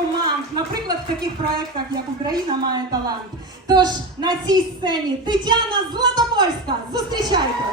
команд, наприклад, в таких проєктах, як Україна має талант. Тож на цій сцені Тетяна Златобольська. Зустрічайте!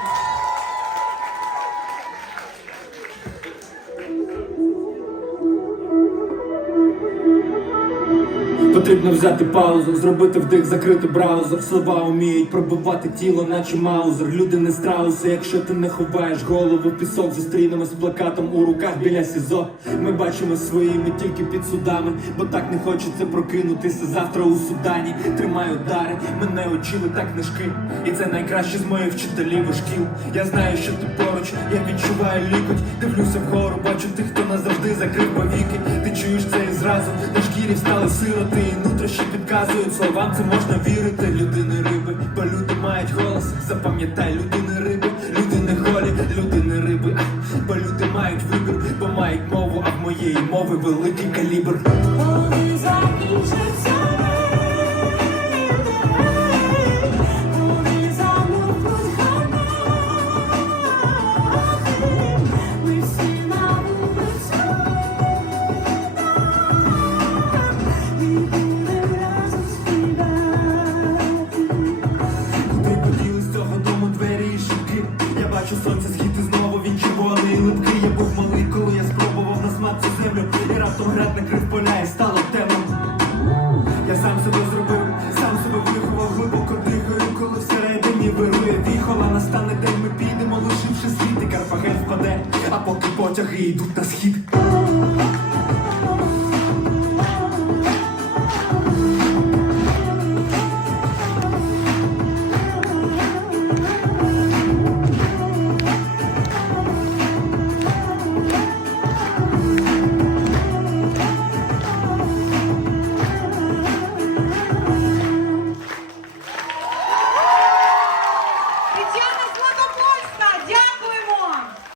Потрібно взяти паузу, зробити вдих, закрити браузер. Слова уміють пробивати тіло, наче маузер. Люди не страуси, якщо ти не ховаєш голову пісок, зустрінемось з плакатом у руках біля СІЗО. Ми бачимо своїми тільки під судами, бо так не хочеться прокинутися завтра у Судані. Тримаю удари, мене учили так книжки. І це найкраще з моїх вчителів і шкіл. Я знаю, що ти поруч, я відчуваю лікоть. Дивлюся вгору, бачу тих, хто назавжди закрив повіки. Чуєш це і зразу на шкірі встали сироти, і нутрощі підказують словам, це можна вірити. Людини риби, бо люди мають голос. Запам'ятай, людини риби, люди не голі, люди не риби, бо люди мають вибір, бо мають мову, а в моєї мови великий калібр. Бачу сонце схід і знову він червоний. Липкий Я був малий, коли я спробував на смак цю землю. І раптом град накрив поля і стало темно Я сам себе зробив, сам себе виховав глибоко дихаю, коли всередині вирує віхола Настане день, ми підемо, лишивши слід і Карфаген впаде, а поки потяги йдуть на схід